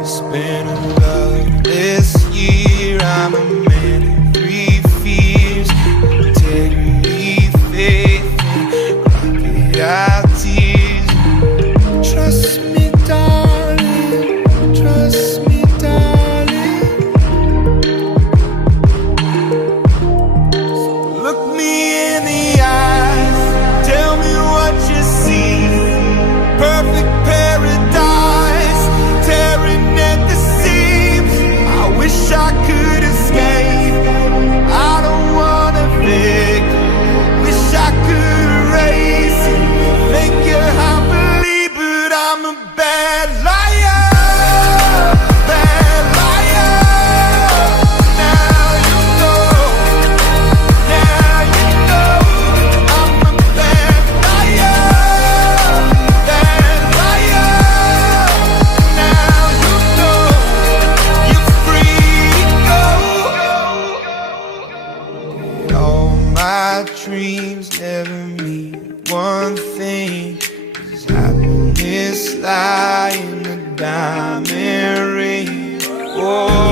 It's been a loveless year. I'm a man of three fears: integrity, faith, and crocodile tears. Trust me, darling, trust me, darling. So look me in the eyes, tell me what you see. Perfect paradise, tearing at the seams. I wish I could escape. I don't wanna fake. Wish I could erase it. Make you happily, but I'm a bad liar. Bad liar. Now you know. Now you know. I'm a bad liar. Bad liar. Now you know. You're free to go. All my dreams never mean one thing. Is happiness lie in a diamond ring? Oh.